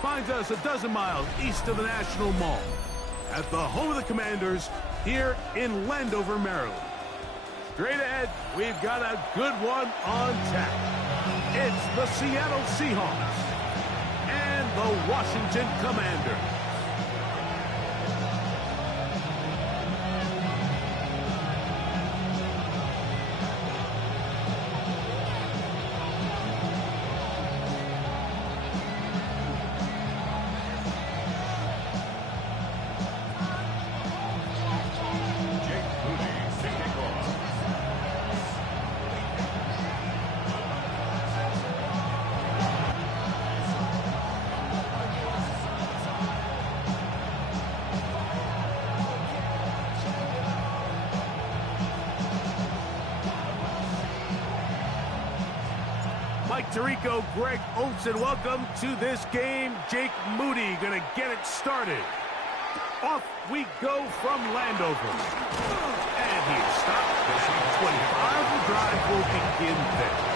finds us a dozen miles east of the National Mall, at the home of the Commanders, here in Landover, Maryland. Straight ahead, we've got a good one on tap. It's the Seattle Seahawks and the Washington Commanders. Mike Tirico, Greg Olson, welcome to this game. Jake Moody going to get it started. Off we go from Landover. And he is stopped at 25. The drive will begin there.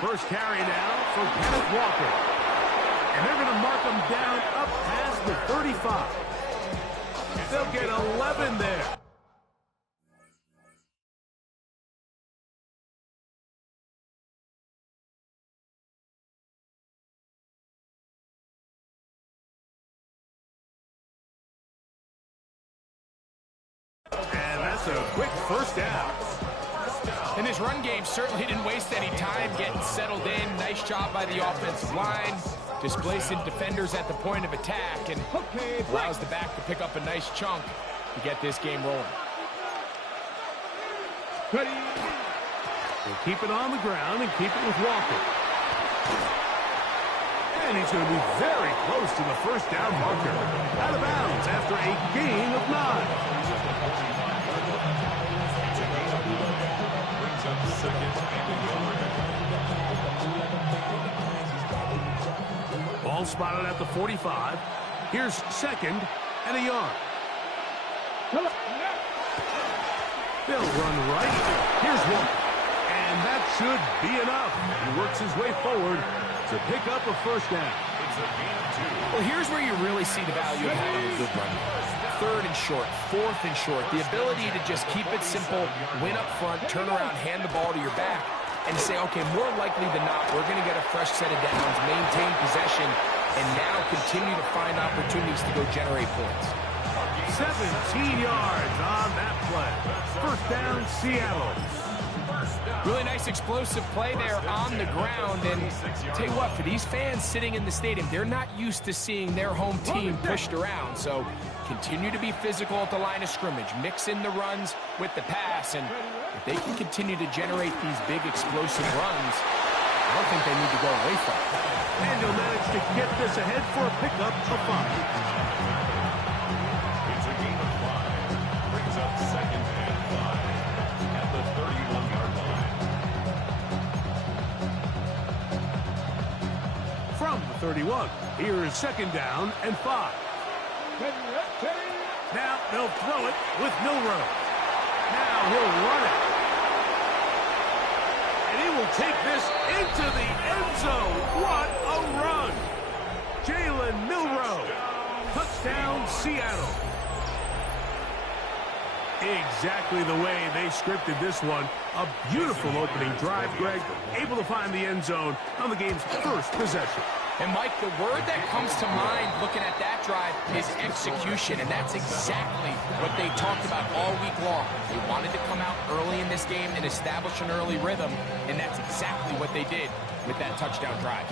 First carry now for Kenneth Walker. And they're going to mark him down up past the 35. They'll get 11 there. And that's a quick first down. And his run game certainly didn't waste any time getting settled in. Nice job by the offensive line, displacing defenders at the point of attack, and allows the back to pick up a nice chunk to get this game rolling. Ready. We'll keep it on the ground and keep it with Walker. And he's going to be very close to the first down marker. Out of bounds after a gain of 9. Ball spotted at the 45. Here's second and a yard. They'll run right. Here's one. And that should be enough. He works his way forward to pick up a first down. Well, here's where you really see the value of having a good run. Third and short, fourth and short, the ability to just keep it simple, win up front, turn around, hand the ball to your back, and say, okay, more likely than not, we're going to get a fresh set of downs, maintain possession, and now continue to find opportunities to go generate points. 17 yards on that play. First down, Seattle. Really nice explosive play there on the ground, and tell you what, for these fans sitting in the stadium, they're not used to seeing their home team pushed around, so continue to be physical at the line of scrimmage, mix in the runs with the pass, and if they can continue to generate these big explosive runs, I don't think they need to go away from it. And he'll manage to get this ahead for a pickup of 5. It's a game of 5. Brings up second and 5 at the 31-yard line. From the 31, here's second down and 5. Now they'll throw it with Milrow. Now he'll run it. And he will take this into the end zone. What a run! Jalen Milrow. Touchdown, Seattle. Exactly the way they scripted this one. A beautiful opening drive, Greg. Able to find the end zone on the game's first possession. And, Mike, the word that comes to mind looking at that drive is execution, and that's exactly what they talked about all week long. They wanted to come out early in this game and establish an early rhythm, and that's exactly what they did with that touchdown drive.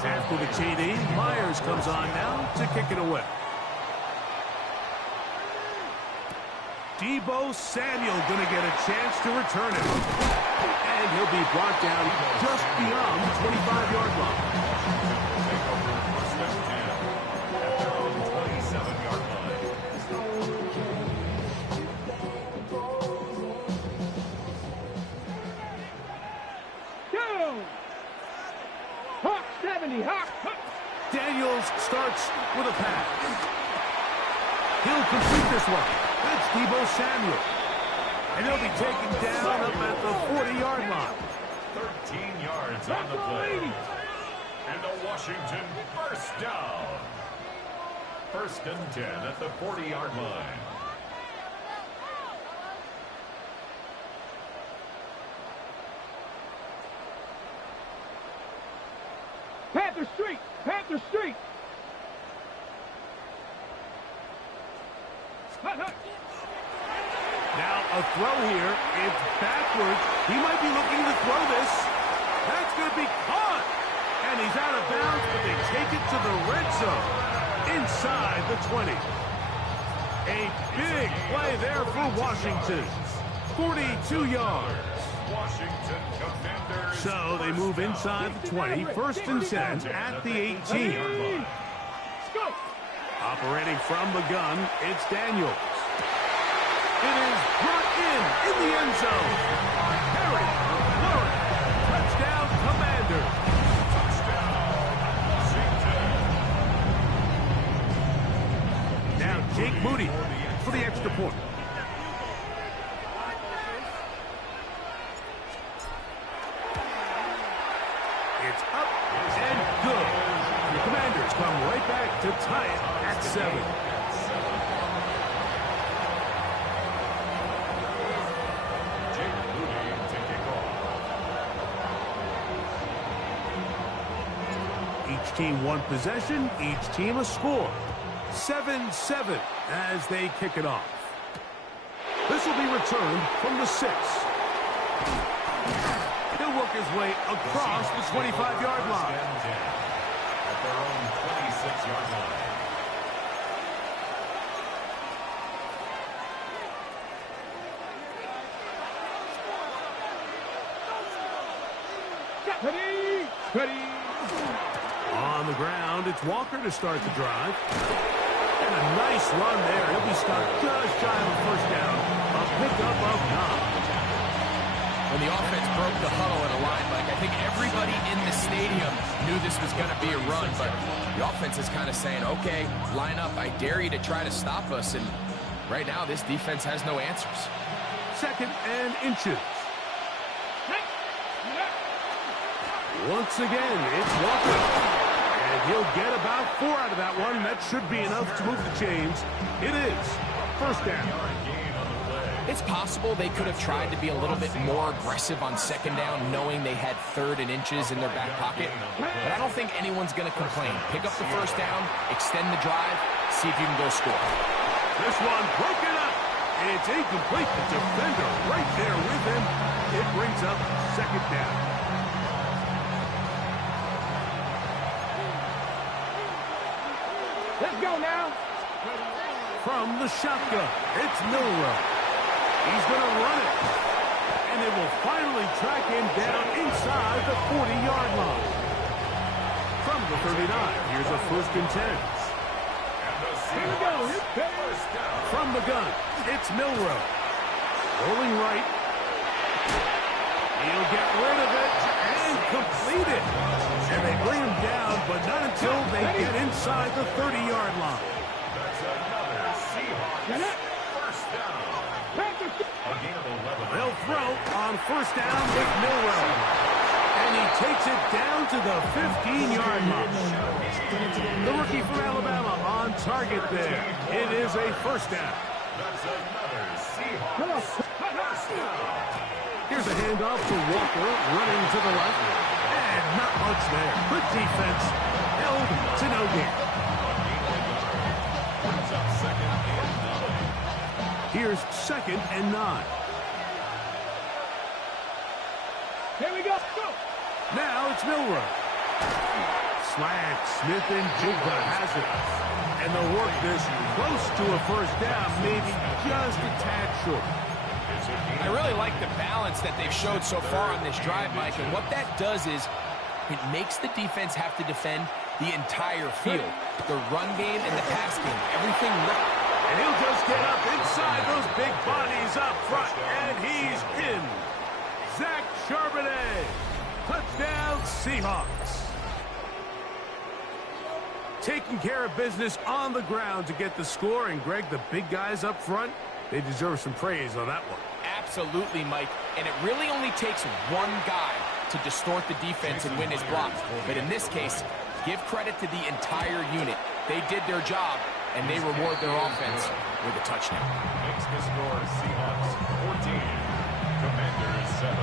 After the TD, Myers comes on now to kick it away. Deebo Samuel going to get a chance to return it. And he'll be brought down just beyond the 25-yard line. Take over first and 10 at their own 27-yard line. Go! Hawk 70, Hawk! Daniels starts with a pass. He'll complete this one. That's Deebo Samuel. And he'll be taken down up at the 40-yard line. 13 yards on the play. And the Washington first down. First and 10 at the 40-yard line. Panther Street! Panther Street! Now a throw here. It's backwards. He might be looking to throw this. That's going to be caught. And he's out of bounds, but they take it to the red zone. Inside the 20. A big play there for Washington. 42 yards. Washington Commanders. So they move inside the 20. First and 10 at the 18. Operating from the gun, it's Daniels. It is brought in the end zone. Harry, Lauren, touchdown, Commander. Touchdown, Washington. Now Jake Moody for the extra point. It's up and good. The Commanders come right back to tie it at 7. Each team one possession, each team a score. 7-7 as they kick it off. This will be returned from the 6. He'll work his way across the 25-yard line. At their own 26-yard line. Ready! On the ground, it's Walker to start the drive. And a nice run there. He'll be stopped just shy of a first down. A pickup of 9. When the offense broke the huddle in a line, Mike, I think everybody in the stadium knew this was going to be a run, but the offense is kind of saying, okay, line up, I dare you to try to stop us, and right now this defense has no answers. 2nd and inches. Once again, it's Walker. And he'll get about 4 out of that one. That should be enough to move the chains. It is 1st down. It's possible they could have tried to be a little bit more aggressive on 2nd down, knowing they had 3rd and inches in their back pocket. But I don't think anyone's going to complain. Pick up the 1st down, extend the drive, see if you can go score. This one broken up. It's incomplete. The defender right there with him. It brings up 2nd down. Let's go now. From the shotgun, it's Milrow. He's going to run it. And it will finally track him down inside the 40-yard line. From the 39, here's a 1st and 10. Here we go. From the gun, it's Milrow. Rolling right. He'll get rid of it and complete it. And they bring him down, but not until they get inside the 30-yard line. That's another Seahawks 1st down. A gain of 11. They'll throw on 1st down with Milrow. And he takes it down to the 15-yard line. The rookie from Alabama on target there. It is a 1st down. That's another Seahawks 1st down. Here's a handoff to Walker, running to the left. And not much there. Good defense. Held to no gain. Brings up 2nd and 9. Here's 2nd and 9. Here we go. Go. Now it's Milrow. Slant. Smith and Jigba has it. And they'll work this close to a 1st down, maybe just a tad short. I really like the balance that they've showed so far on this drive, Mike, and what that does is it makes the defense have to defend the entire field. The run game and the pass game, everything. And he'll just get up inside those big bodies up front, and he's in. Zach Charbonnet, touchdown Seahawks. Taking care of business on the ground to get the score, and Greg, the big guys up front, they deserve some praise on that one. Absolutely, Mike, and it really only takes one guy to distort the defense and win his blocks. But in this case, give credit to the entire unit. They did their job, and they reward their offense with a touchdown. Makes the score Seahawks 14, Commanders 7.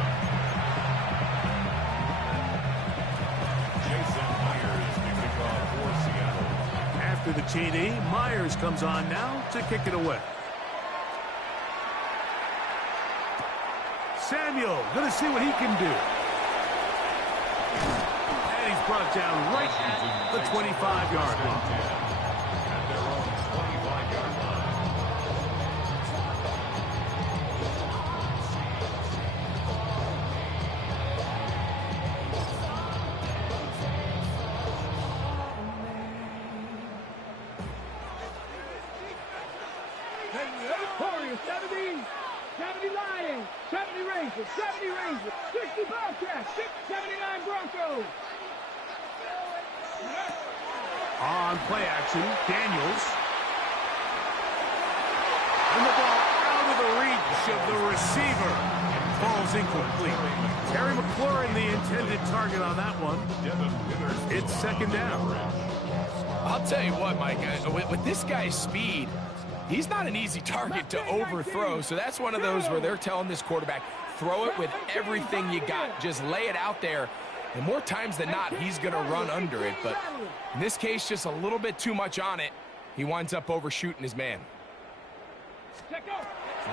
Jason Myers to kick off for Seattle. After the TD, Myers comes on now to kick it away. Samuel, going to see what he can do. And he's brought down right at the 25-yard line. At their own 25-yard line. Warriors, 70. 70 Lions, 70 Rangers, 70 Rangers, 60 Bobcats, 79 Broncos. On play action, Daniels. And the ball out of the reach of the receiver. Ball's incomplete. Terry McLaurin, the intended target on that one. It's 2nd down. I'll tell you what, Mike, with this guy's speed, he's not an easy target to overthrow, so that's one of those where they're telling this quarterback, throw it with everything you got. Just lay it out there, and more times than not, he's going to run under it. But in this case, just a little bit too much on it. He winds up overshooting his man.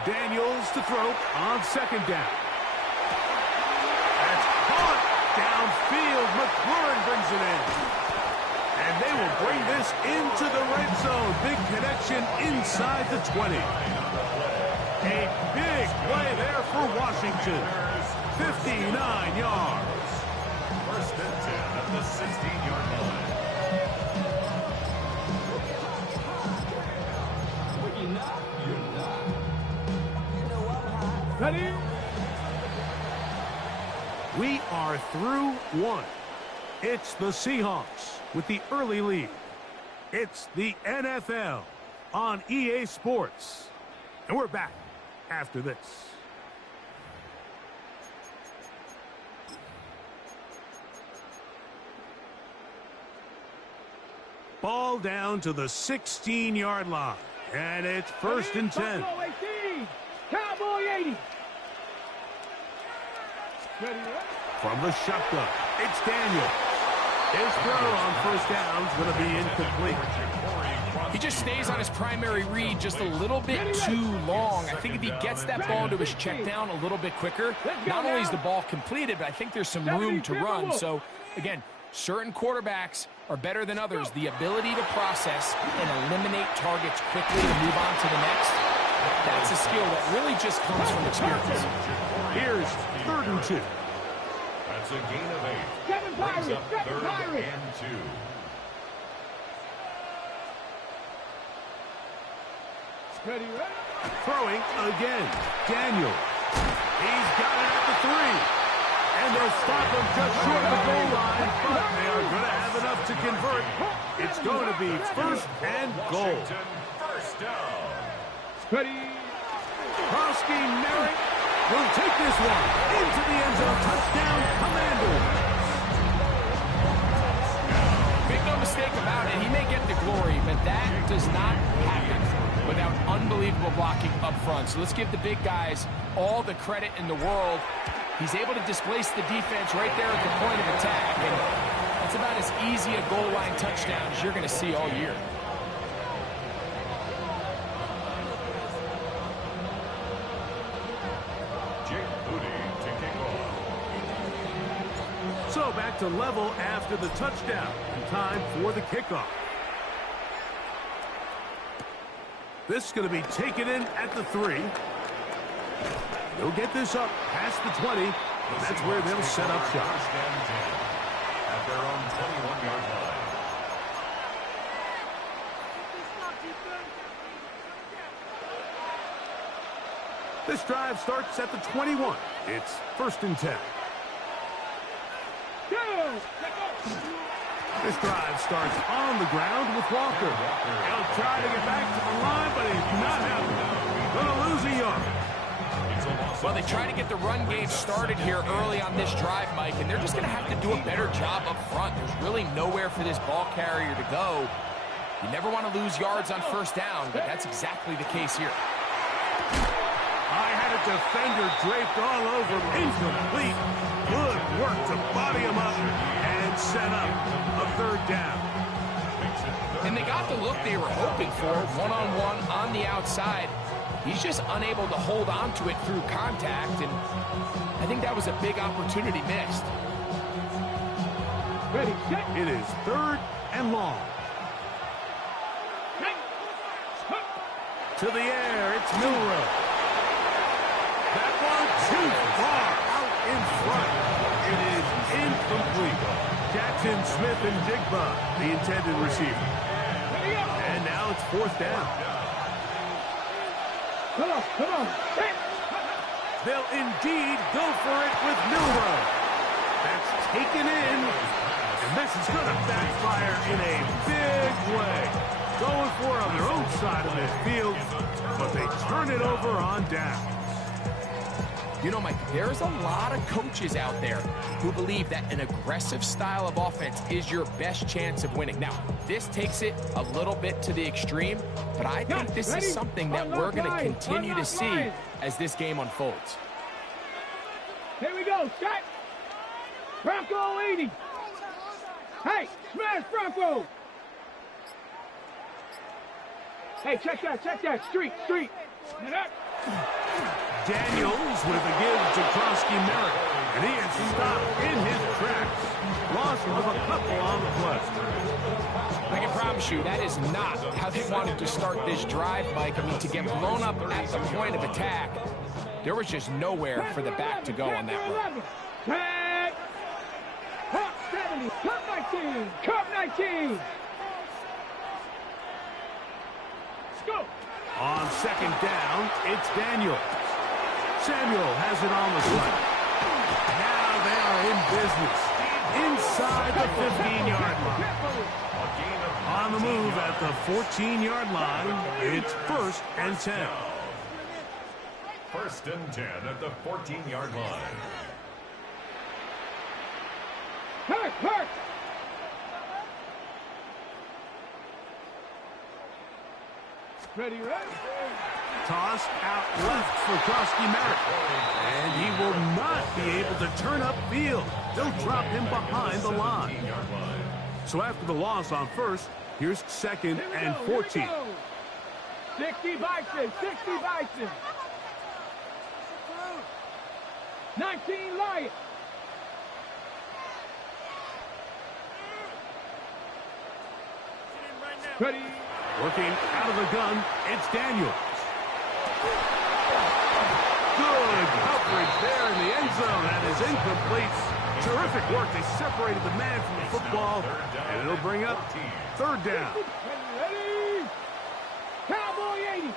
Daniels to throw on 2nd down. That's caught downfield. McLaurin brings it in. And they will bring this into the red zone. Big connection inside the 20. A big play there for Washington. 59 yards. 1st and 10 at the 16-yard line. Ready? We are through one. It's the Seahawks with the early lead. It's the NFL on EA Sports. And we're back after this. Ball down to the 16-yard line. And it's 1st and 10. Cowboy 18. Cowboy 80. From the shotgun, it's Daniel. His throw on 1st down is going to be incomplete. He just stays on his primary read just a little bit too long. I think if he gets that ball into his check down a little bit quicker, not only is the ball completed, but I think there's some room to run. So, again, certain quarterbacks are better than others. The ability to process and eliminate targets quickly to move on to the next, that's a skill that really just comes from experience. Here's 3rd and 2. That's a gain of 8. Seven Brings Pirates. up Seven 3rd Pirates. and 2. Ready, ready. Throwing again. Daniel. He's got it at the 3. And they'll stop him just short of the goal line, but they are going to have enough to convert. It's going to be 1st and goal. Washington, 1st down. Ready. Krosky Merrick will take this one into the end zone. Touchdown, Commanders. Make no mistake about it, he may get the glory, but that does not happen without unbelievable blocking up front. So let's give the big guys all the credit in the world. He's able to displace the defense right there at the point of attack, and that's about as easy a goal line touchdown as you're going to see all year. So back to level after the touchdown. And time for the kickoff. This is going to be taken in at the 3. They'll get this up past the 20. And that's where they'll set up shop. At their own 21-yard line. This drive starts at the 21. It's 1st and 10. This drive starts on the ground with Walker. He'll try to get back to the line, but he's not happening. Going to lose a yard. Well, they try to get the run game started here early on this drive, Mike, and they're just going to have to do a better job up front. There's really nowhere for this ball carrier to go. You never want to lose yards on 1st down, but that's exactly the case here. I had a defender draped all over him. Incomplete. Good work to body him up and set up a 3rd down. And they got the look they were hoping for, one-on-one on the outside. He's just unable to hold on to it through contact, and I think that was a big opportunity missed. Ready, set. It is 3rd and long. To the air, it's Milrow. That one too far out in front. It is incomplete. Jackson, Smith, and Jigba, the intended receiver. And now it's 4th down. Come on, come on. They'll indeed go for it with Milrow. That's taken in. And this is going to backfire in a big way. Going for it on their own side of midfield, but they turn it over on down. You know, Mike, there's a lot of coaches out there who believe that an aggressive style of offense is your best chance of winning. Now, this takes it a little bit to the extreme, but I think this is something that we're going to continue to see as this game unfolds. Here we go, set. Bronco 80. Hey, smash Bronco. Hey, check that. Street. Get up. Daniels with a give to Krosky Merrick, and he is stopped in his tracks. Loss of a couple on the play. I can promise you that is not how they wanted to start this drive, Mike. I mean, to get blown up at the point of attack, there was just nowhere for the back to go on that run. Tag. Hawk 70. Cup 19. Go. On 2nd down, it's Daniel. Samuel has it on the play. Now they are in business. Inside the 15-yard line. On the move at the 14-yard line, it's 1st and 10. 1st and 10 at the 14-yard line. Hurt! Ready? Tossed out left for Krosky Merritt. And he will not be able to turn upfield. They'll drop him behind the line. So after the loss on 1st, here's 2nd and 14. 60 Bison. 19 Lions. Ready? Working out of the gun, it's Daniels. Good coverage there in the end zone. That is incomplete. Terrific work. They separated the man from the football, and it'll bring up 3rd down. Ready? Cowboy 80.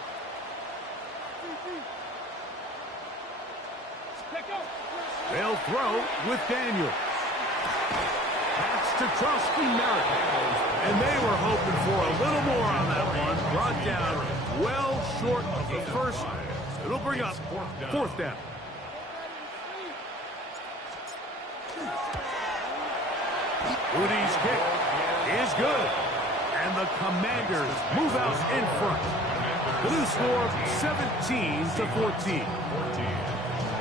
They'll throw with Daniels. That's to Krosky Merritt. And they were hoping for a little more on that one. Brought down well short of the 1st. It'll bring up 4th down. Woody's kick is good. And the Commanders move out in front. The new score, 17-14.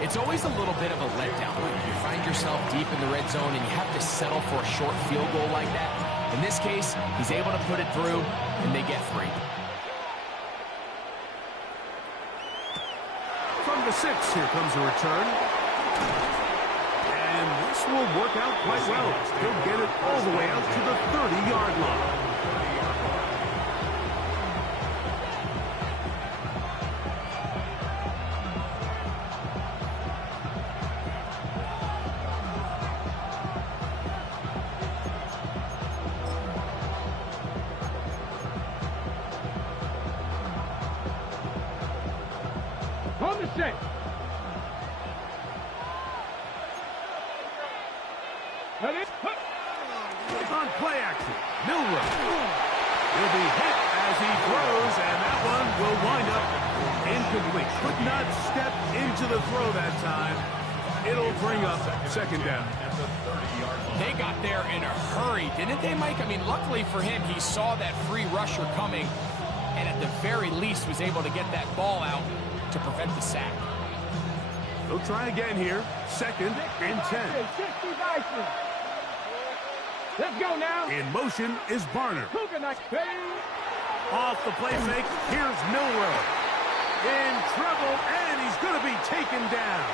It's always a little bit of a letdown when you find yourself deep in the red zone and you have to settle for a short field goal like that. In this case, he's able to put it through, and they get 3. From the 6, here comes a return. And this will work out quite well. He'll get it all the way out to the 30-yard line. On the 6. Ready? On play action, Milrow. He'll be hit as he throws, and that one will wind up incomplete. Could not step into the throw that time. It'll bring up 2nd down. They got there in a hurry, didn't they, Mike? I mean, luckily for him, he saw that free rusher coming, and at the very least was able to get that ball out to prevent the sack. They'll try again here. 2nd and 10. 60 Bison. Let's go now. In motion is Barner. Coconut Bay. Off the play fake, here's Milrow. In trouble, and he's going to be taken down.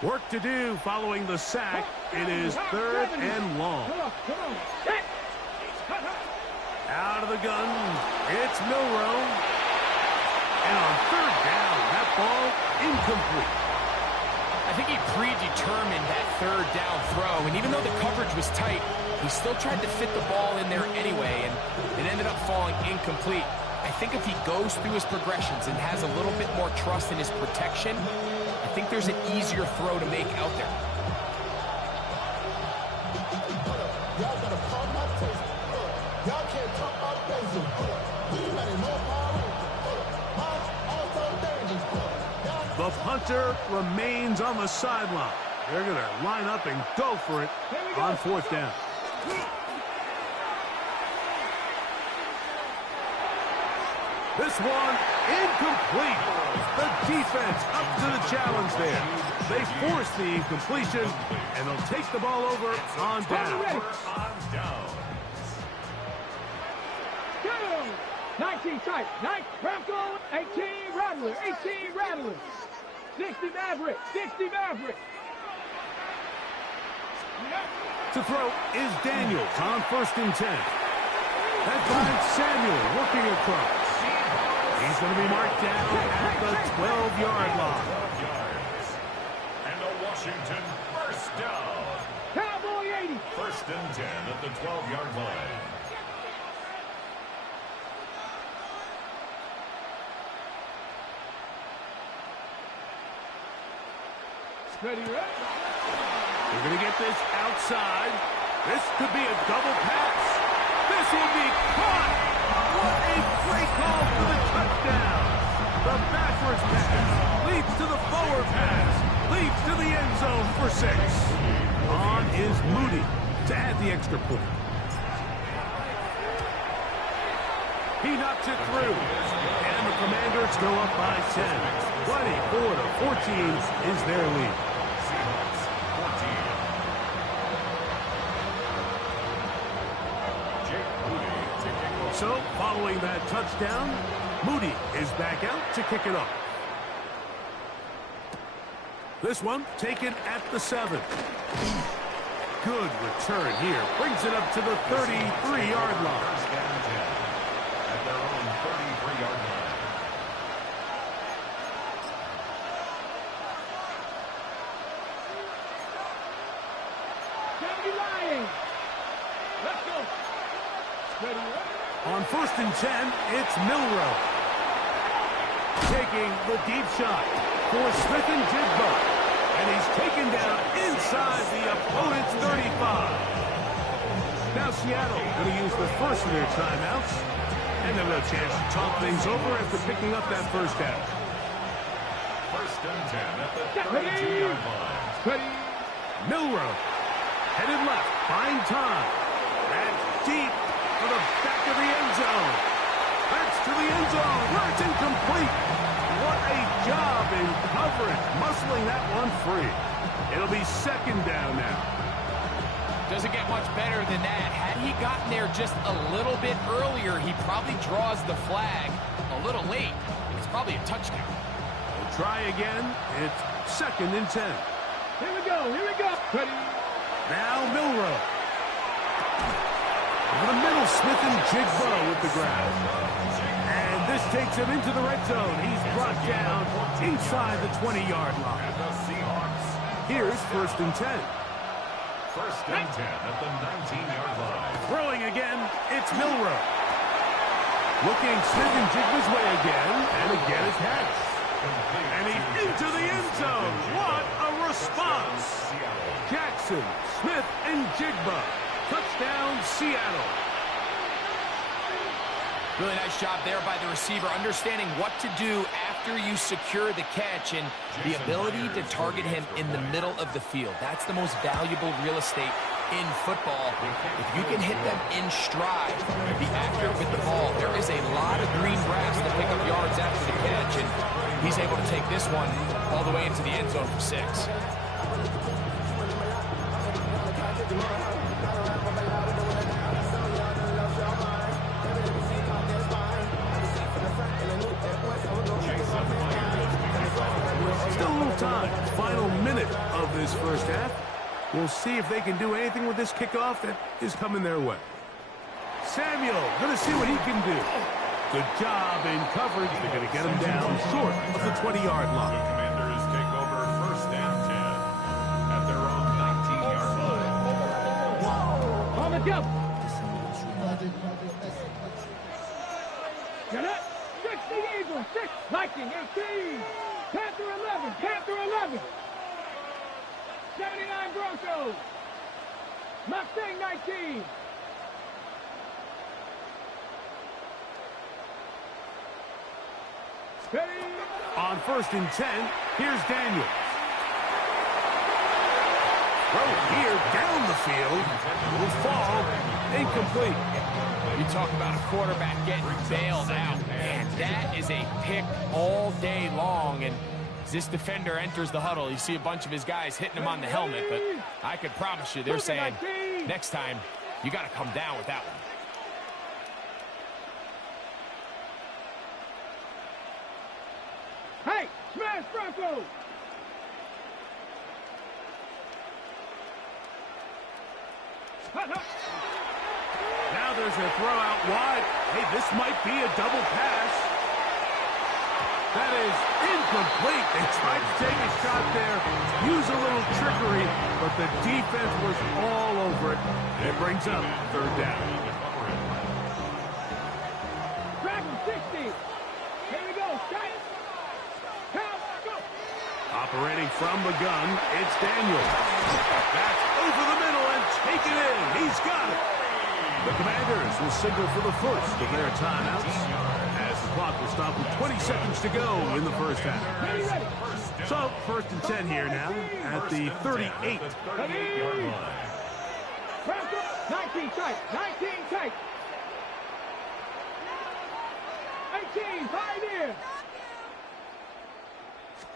Work to do following the sack. It is 3rd and long. Come on. Out of the gun, it's Milrow. And on 3rd down, that ball incomplete. I think he predetermined that 3rd down throw, and even though the coverage was tight, he still tried to fit the ball in there anyway, and it ended up falling incomplete. I think if he goes through his progressions and has a little bit more trust in his protection, I think there's an easier throw to make out there. Y'all gotta call my taste. Y'all can't talk about basic. Anybody know power? The punter remains on the sideline. They're going to line up and go for it on 4th down. This one incomplete. The defense up to the challenge there. They force the incompletion, and they'll take the ball over on down. 19 tight. 9 Bronco. 18 Rattler. 18 Rattler. 60 Maverick. 60 Maverick. To throw is Daniels on 1st and 10. That finds Samuel working across. He's going to be marked down at the 12-yard line. 12 yards. And a Washington first down. Cowboy 80. First and 10 at the 12-yard line. Ready, right? We're going to get this outside. This could be a double pass. This will be caught. What a great call for the touchdown. The backwards pass leads to the forward pass. Leads to the end zone for 6. On is Moody to add the extra point. He knocks it through. And the Commanders go up by 10. 24-14 is their lead. So, following that touchdown, Moody is back out to kick it off. This one taken at the 7. Good return here. Brings it up to the 33-yard line. First and 10 at their own 33-yard line. Let's go. Ready, right? On first and 10, it's Milrow. Taking the deep shot for Smith and Jigba. And he's taken down inside the opponent's 35. Now Seattle going to use the first of their timeouts. And they'll have a chance to talk things over after picking up that first half. First and 10 at the 32-yard line. Ready. Milrow headed left, buying time. That's deep for the back of the end zone. That's to the end zone where it's incomplete. What a job in coverage, muscling that one free. It'll be second down now. Doesn't get much better than that. Had he gotten there just a little bit earlier, he probably draws the flag a little late. It's probably a touchdown. We'll try again. It's second and 10. Here we go. Here we go. Ready. Now Milrow. Over the middle, Smith and Jigba with the grab. And this takes him into the red zone. He's brought down inside the 20-yard line. And the Seahawks. Here's first and 10. First and 10 at the 19-yard line. Throwing again, it's Milrow. Looking Smith and Jigba's way again, and again it's Hatch. And he's into the end zone. What a response! Jackson, Smith, and Jigba. Touchdown, Seattle. Really nice job there by the receiver, understanding what to do after you secure the catch and the ability to target him in the middle of the field. That's the most valuable real estate in football. If you can hit them in stride, be accurate with the ball, there is a lot of green grass to pick up yards after the catch, and he's able to take this one all the way into the end zone for 6. Still a little time. Final minute of this first half. We'll see if they can do anything with this kickoff that is coming their way. Samuel, going to see what he can do. Good job in coverage. They're going to get him down short of the 20-yard line. The Commanders take over first and 10 at their own 19-yard line. On the jump. Get up. 60 Eagles, 6. Viking, 18. Panther 11. Panther 11. 79 Broncos. Mustang 19. Ready. On first and 10, here's Daniels. Throw here down the field. Will fall. Incomplete. You talk about a quarterback getting bailed out. Man, that is a pick all day long. And as this defender enters the huddle, you see a bunch of his guys hitting him on the helmet. But I could promise you, they're saying, next time, you got to come down with that one. Hey, smash Broncos. Now there's a throw out wide. Hey, this might be a double pass. That is incomplete. They tried to take a shot there, use a little trickery, but the defense was all over it. And it brings up third down. Drag him, 60. Here we go. Strike. Count. Go. Operating from the gun, it's Daniels. That's over the middle and taken in. He's got it. The Commanders will signal for the first of their timeouts as the clock will stop with 20 seconds to go in the first half. Ready, ready. So, first and 10 here now at the 38. Ready. Bronco. 19 tight. 19 tight. 18. 5 in.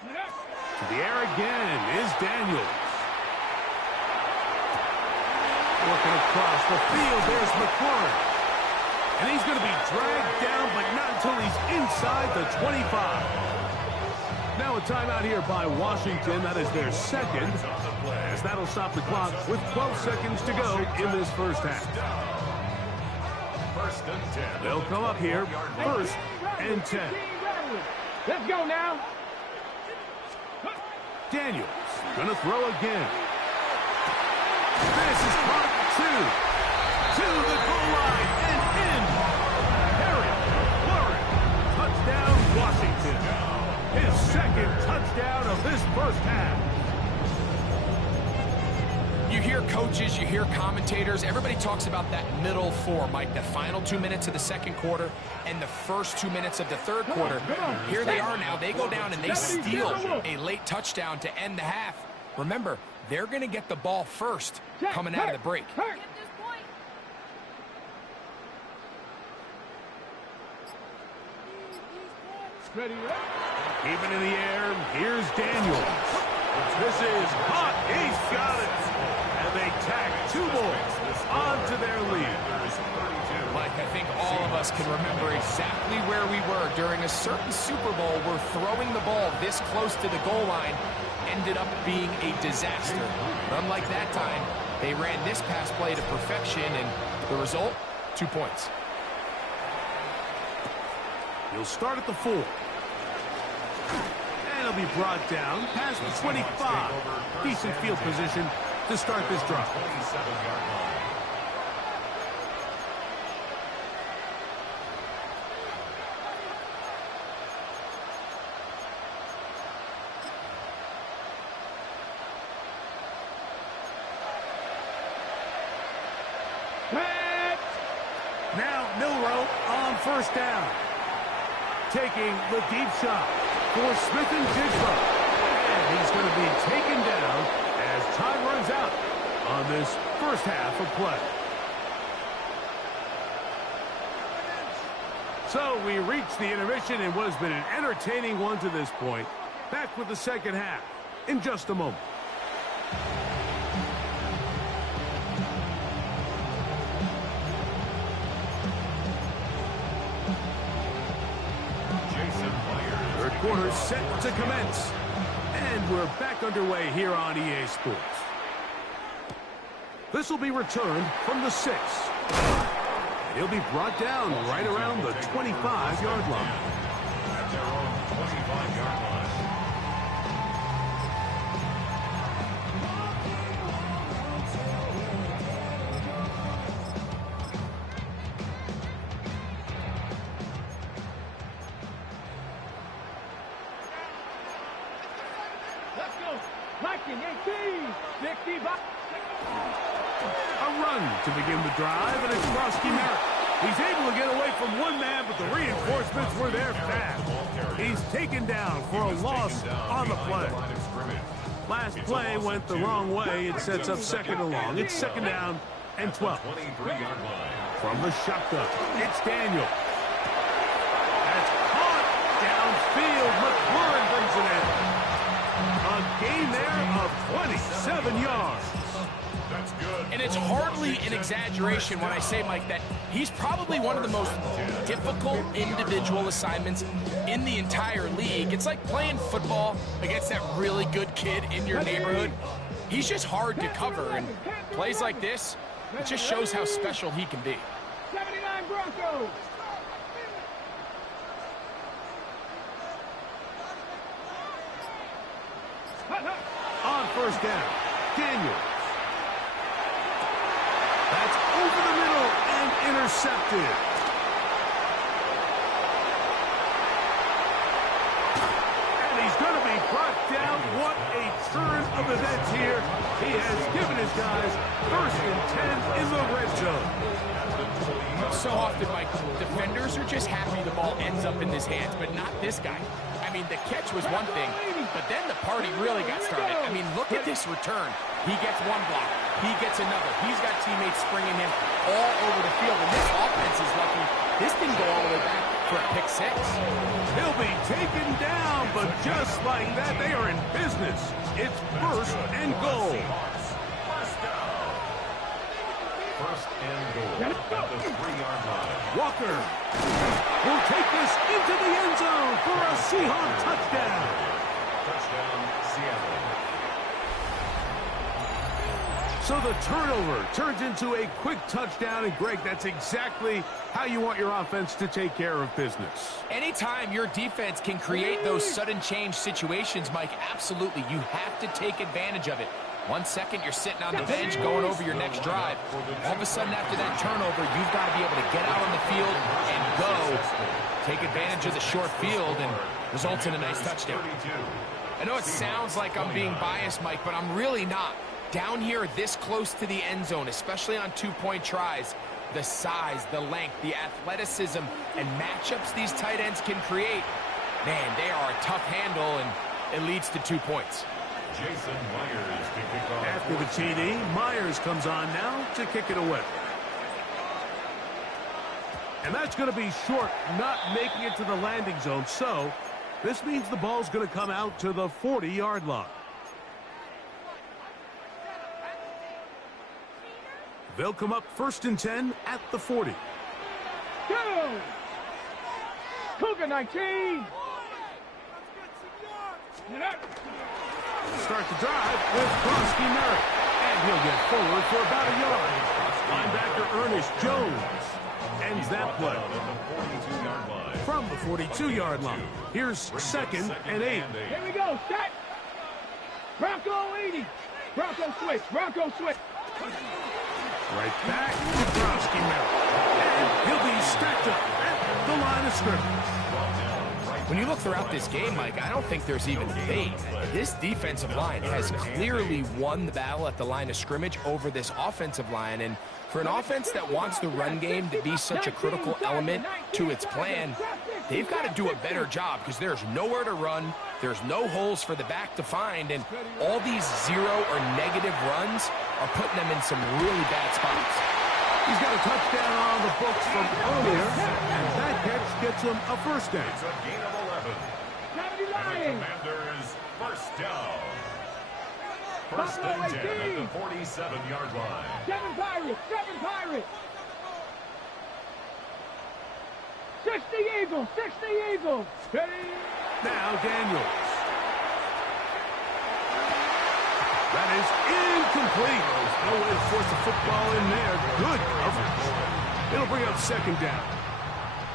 To the air again is Daniels. Working across the field, there's McLaurin. And he's going to be dragged down, but not until he's inside the 25. Now a timeout here by Washington. That is their second, as that'll stop the clock with 12 seconds to go in this first half. First and 10. They'll come up here, first and 10. Let's go now. Daniels going to throw again. This is caught to the goal line and in. Harry Warren, touchdown Washington. His second touchdown of this first half. You hear coaches, you hear commentators, everybody talks about that middle four, Mike, the final 2 minutes of the second quarter and the first 2 minutes of the third quarter. Here they are now. They go down and they steal a late touchdown to end the half. Remember, they're going to get the ball first coming out of the break. Ready, Even in the air, here's Daniels. This is hot. He's got it. And they tack 2 more onto their lead. Mike, I think all of us can remember exactly where we were during a certain Super Bowl where throwing the ball this close to the goal line ended up being a disaster. But unlike that time, they ran this pass play to perfection, and the result, 2 points. He'll start at the 4. And he'll be brought down past the 25. Decent field position to start this drive. 27-yard line. Now Milroe on first down. Taking the deep shot for Smith and Jigsaw. And he's going to be taken down as time runs out on this first half of play. So we reach the intermission in what has been an entertaining one to this point. Back with the second half in just a moment. Third quarter set to commence. And we're back underway here on EA Sports. This will be returned from the 6. And he'll be brought down right around the 25-yard line. At their own 25-yard line. Let's go. Liking 18. 65. A run to begin the drive, and it's Frosty Merritt. He's able to get away from one man, but the reinforcements were there fast. He's taken down for a loss on the play. Last play went the wrong way. It sets up second and long. It's second down and 12. 23-yard line. From the shotgun, it's Daniel. That's caught downfield. McLaurin brings it in. A gain there of 27 yards. That's good. And it's hardly an exaggeration when I say, Mike, that he's probably one of the most difficult individual assignments in the entire league. It's like playing football against that really good kid in your neighborhood. He's just hard to cover, and plays like this, it just shows how special he can be. 79 Broncos. On first down, Daniels. That's over the middle and intercepted. And he's going to be brought down. What a turn of events here. He has given his guys 1st and 10 in the red zone. So often, Mike, defenders are just happy the ball ends up in his hands, but not this guy. I mean, the catch was one thing, but then the party really got started. I mean, look at this return. He gets one block. He gets another. He's got teammates springing him all over the field, and this offense is lucky. This didn't go all the way back for a pick 6. He'll be taken down, but just like that, they are in business. It's 1st and goal. First and goal at the 3-yard line. Walker will take this into the end zone for a Seahawk touchdown. Touchdown, Seattle. So the turnover turns into a quick touchdown, and Greg, that's exactly how you want your offense to take care of business. Anytime your defense can create those sudden change situations, Mike, absolutely, you have to take advantage of it. 1 second, you're sitting on the bench going over your next drive. All of a sudden, after that turnover, you've got to be able to get out on the field and go. Take advantage of the short field and results in a nice touchdown. I know it sounds like I'm being biased, Mike, but I'm really not. Down here this close to the end zone, especially on 2-point tries, the size, the length, the athleticism, and matchups these tight ends can create, man, they are a tough handle, and it leads to 2 points. Jason Myers to kick off. After the TD, Myers comes on now to kick it away. And that's going to be short, not making it to the landing zone. So this means the ball's going to come out to the 40-yard line. They'll come up 1st and 10 at the 40. Go! Cougar 19. Start the drive with Krosky Merritt. And he'll get forward for about a yard. Linebacker Ernest Jones ends that play. From the 42-yard line. Here's 2nd and 8. Here we go. Set. Bronco 80. Bronco switch. Bronco switch. Right back to Krosky Merritt. And he'll be stacked up at the line of scrimmage. When you look throughout this game, Mike, I don't think there's even debate. This defensive line has clearly won the battle at the line of scrimmage over this offensive line. And for an offense that wants the run game to be such a critical element to its plan, they've got to do a better job because there's nowhere to run. There's no holes for the back to find. And all these 0 or negative runs are putting them in some really bad spots. He's got a touchdown on the books from earlier, and that catch gets him a 1st down. It's a gain of 11. And the Commanders first down. 1st and 10 at the 47-yard line. 7 Pirates. 7 Pirates. 60 Eagles. 60 Eagles. Now Daniels. That is incomplete. No way to force the football in there. Good coverage. It'll bring up 2nd down.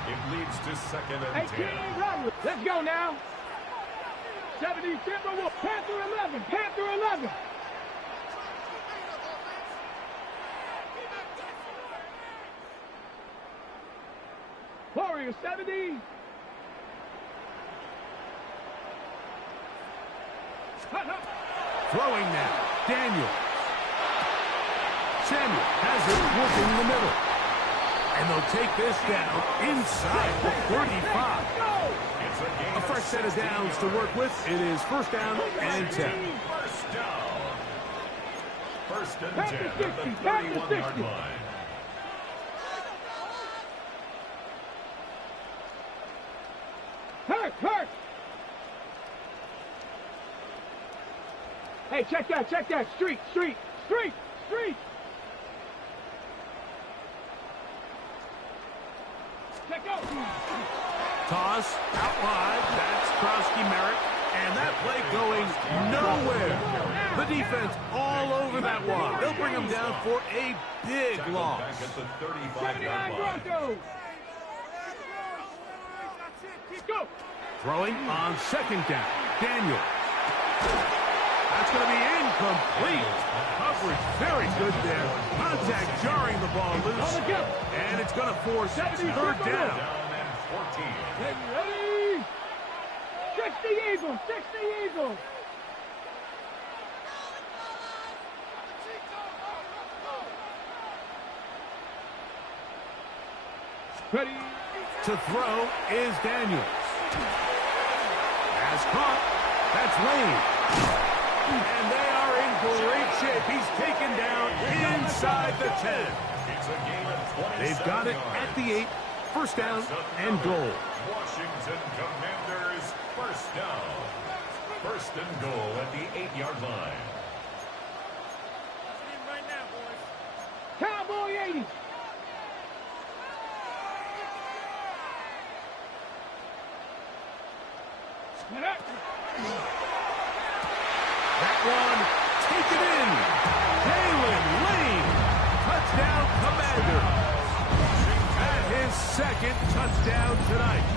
It leads to 2nd and 10. Let's go now. 70 Timberwolves. Panther 11. Panther 11. Warrior 70. Throwing now. Daniel. Samuel has it working in the middle. And they'll take this down inside the 35. A fresh set of downs to work with. It is 1st down and 10. First down. 1st and 10 at the 31-yard line. Hurt. Hey, check that. Street. Check out. Toss out wide. That's Krosky Merritt. And that play going nowhere. The defense all over that one. They'll bring him down for a big loss. Back at the 35-yard line. Broncos. Go. Throwing on 2nd down. Daniel. That's going to be incomplete. Coverage very good there. Contact jarring the ball loose. And it's going to force third down. Ready? 60 Eagles, 60 Eagles. Ready? To throw is Daniels. Has caught. That's Lane. And they are in great shape. He's taken down inside the 10. They've got it at the 8. First down and goal. Washington Commanders, first down. First and goal at the 8-yard line. Cowboy 80. That one, taken in. Jalen Lane, touchdown Commanders. At his second touchdown tonight.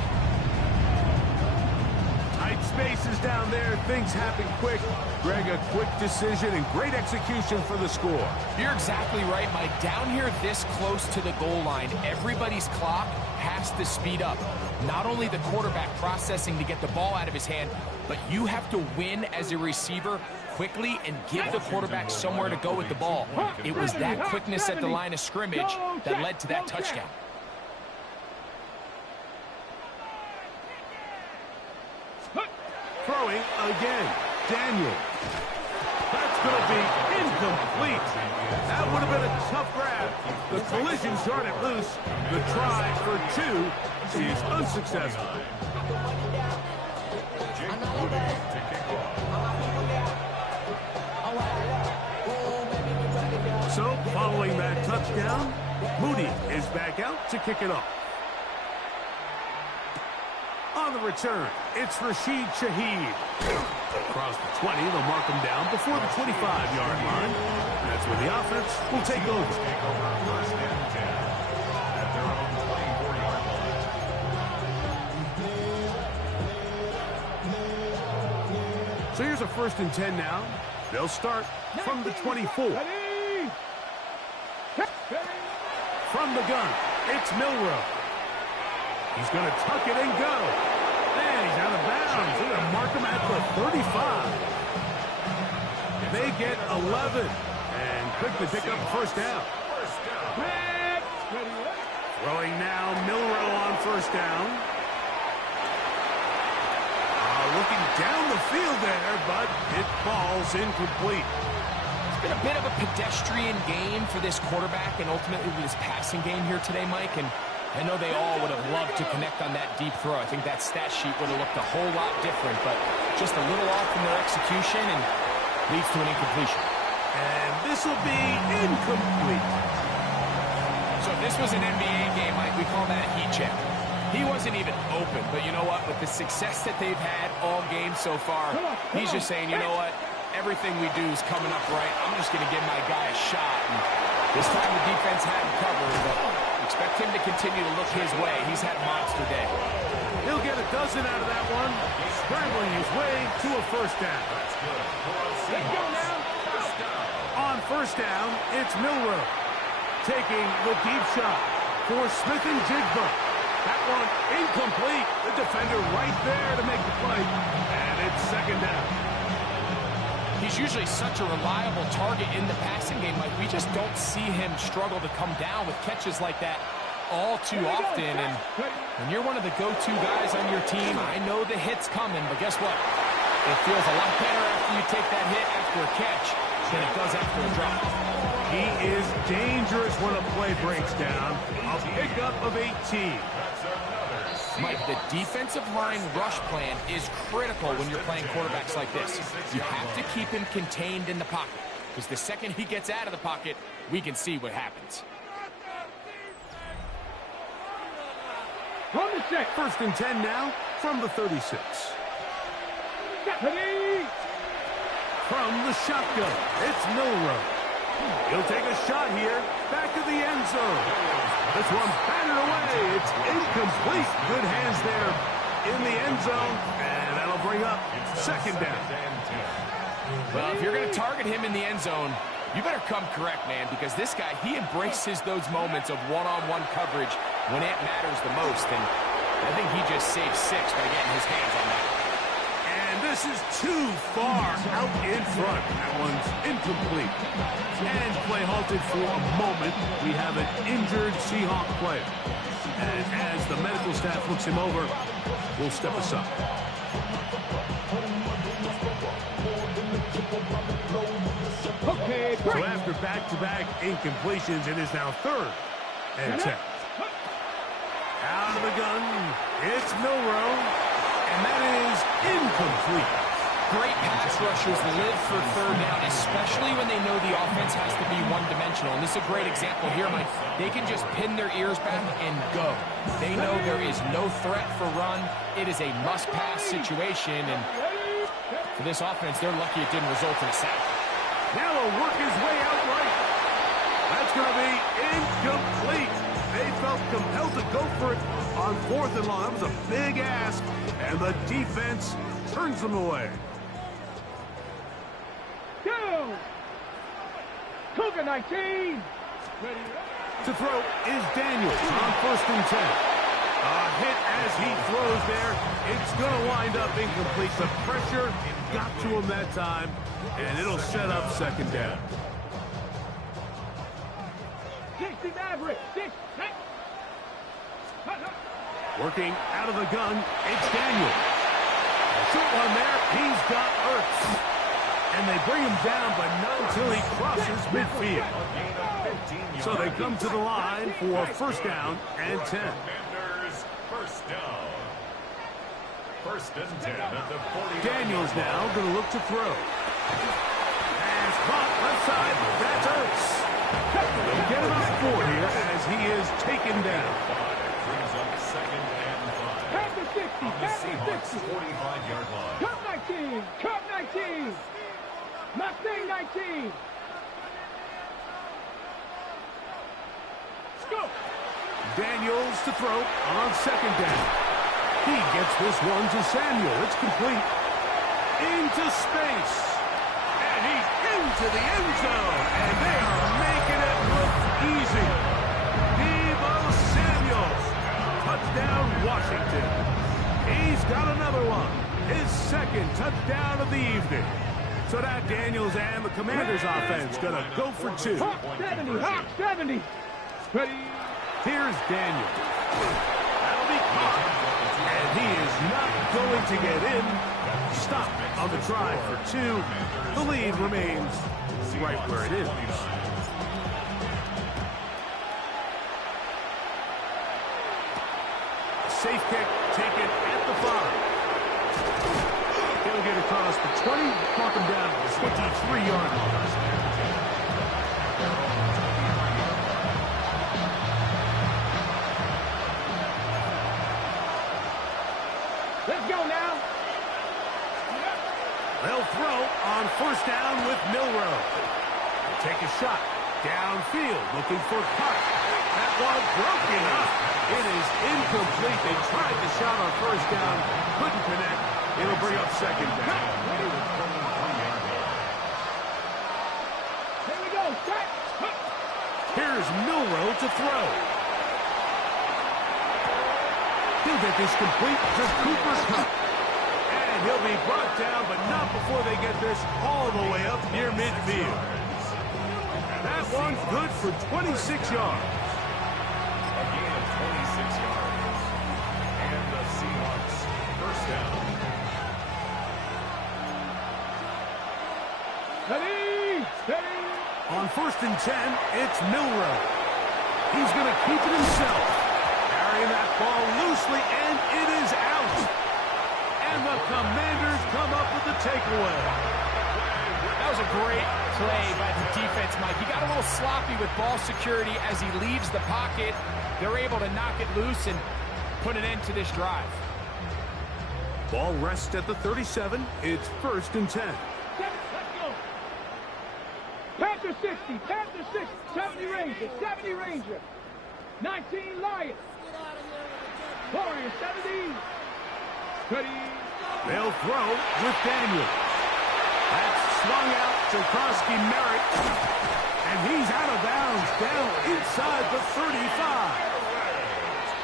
Tight spaces down there, things happen quick. Greg, a quick decision and great execution for the score. You're exactly right, Mike. Down here this close to the goal line, everybody's clock has to speed up. Not only the quarterback processing to get the ball out of his hand, but you have to win as a receiver quickly and give the quarterback somewhere to go with the ball. It was that quickness at the line of scrimmage that led to that touchdown. Throwing again, Daniel. That's going to be incomplete. That would have been a tough grab. The collision started loose. The try for 2 is unsuccessful. So, following that touchdown, Moody is back out to kick it off. On the return, it's Rashid Shaheed. Across the 20, they'll mark him down before the 25-yard line. That's where the offense will take over. First and 10 at their own 24-yard line. So here's a first and 10 now. They'll start from the 24. From the gun, it's Milroe. He's going to tuck it and go. And he's out of bounds. They're going to mark him at the 35. They get 11 and quickly pick up first down. Throwing now, Milroe on first down. Looking down the field there, but it falls incomplete. It's been a bit of a pedestrian game for this quarterback and ultimately this passing game here today, Mike. And I know they all would have loved to connect on that deep throw. I think that stat sheet would have looked a whole lot different, but just a little off in their execution and leads to an incompletion. And this will be incomplete. So if this was an NBA game, Mike, we call that a heat check. He wasn't even open, but you know what? With the success that they've had all game so far, he's just saying, you know what? Everything we do is coming up right. I'm just going to give my guy a shot. And this time the defense had him covered, but expect him to continue to look his way. He's had a monster day. He'll get a dozen out of that one, scrambling his way to a first down. Let's go now. On first down, it's Milroe taking the deep shot for Smith and Jigba. That one incomplete. The defender right there to make the play. And it's second down. He's usually such a reliable target in the passing game. Like, we just don't see him struggle to come down with catches like that all too often. And when you're one of the go-to guys on your team, I know the hit's coming, but guess what? It feels a lot better after you take that hit after a catch than it does after a drop. He is dangerous when a play breaks down. A pickup of 18. Mike, the defensive line rush plan is critical when you're playing quarterbacks like this. You have to keep him contained in the pocket, because the second he gets out of the pocket, we can see what happens. First and 10 now from the 36. From the shotgun, it's Milroe. He'll take a shot here, back to the end zone. This one batted away. It's incomplete. Good hands there in the end zone, and that'll bring up second down. Well, if you're going to target him in the end zone, you better come correct, man, because this guy, he embraces those moments of one-on-one coverage when it matters the most, and I think he just saved 6 by getting his hands on that. And this is too far out in front. That one's incomplete. And play halted for a moment. We have an injured Seahawk player. And as the medical staff looks him over, we'll step aside. Okay, So after back-to-back incompletions, it is now 3rd and 10. Out of the gun, it's Milroe, and that is incomplete. Great pass rushers live for 3rd down, especially when they know the offense has to be one-dimensional. And this is a great example here, Mike. They can just pin their ears back and go. They know there is no threat for run. It is a must-pass situation, and for this offense, they're lucky it didn't result in a sack. Now he'll work his way out right. That's going to be incomplete. They felt compelled to go for it on 4th and long. That was a big ask, and the defense turns them away. Go! Cougar 19. To throw is Daniels on 1st and 10. A hit as he throws there. It's going to wind up incomplete. The pressure got to him that time, and it'll set up 2nd down. 60 Maverick. 6. Working out of the gun, it's Daniels. A short one there. He's got Ertz. And they bring him down, but not until he crosses midfield. So they come to the line for 1st down and 10. First down. 1st and 10 at the 40. Daniels now going to look to throw. Pass caught left side. That's Ertz. They'll get him up 4 here as he is taken down. Brings up 2nd and 5. Pass to 60. On the Pass to Seahawks 60. 45-yard line. Cup 19. Cup 19. Mustang 19. Let's go. Daniels to throw on 2nd down. He gets this one to Samuel. It's complete. Into space. And he's into the end zone. And they are making it look easy. Deebo Samuel. Touchdown, Washington. He's got another one. His 2nd touchdown of the evening. So that Daniels and the Commanders offense going to go for 2. Hawk 70. Hawk 70. Ready. Here's Daniels. That'll be caught. And he is not going to get in. Stop on the try for 2. The lead remains right where it is. Safe kick taken at the 5. He'll get across the 20, mark him down to the 23-yard line. Let's go now. They'll throw on 1st down with Milroe. They'll take a shot downfield, looking for Puck. That one broken up. It is incomplete. They tried the shot on 1st down, couldn't connect. It'll bring up 2nd down. Here we go. Set. Here's Milroe to throw. He'll get this complete to Cooper Kupp. And he'll be brought down, but not before they get this all the way up near midfield. That one's good for 26 yards. Again, 26 yards. And the Seahawks 1st down. Ready. Ready. On 1st and 10, it's Milroe. He's going to keep it himself. Carrying that ball loosely, and it is out. And the Commanders come up with the takeaway. That was a great play by the defense, Mike. He got a little sloppy with ball security as he leaves the pocket. They're able to knock it loose and put an end to this drive. Ball rests at the 37. It's 1st and 10. Let's go. Panther 60. Panther 60. 70 Ranger. 70 Ranger. 19 Lions. Warrior 70. Ready. They'll throw with Daniels. That's swung out to Krosky Merritt. And he's out of bounds, down inside the 35.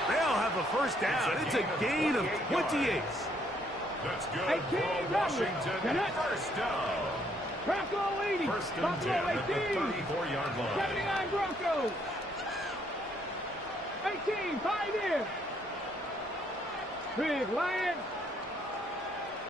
They'll have a first down. It's a gain of 28. That's good for Washington. First down. Bronco 80. First and Buffalo 10 at the 18. 34-yard line. 79 Broncos. 18, 5 in. Big Lion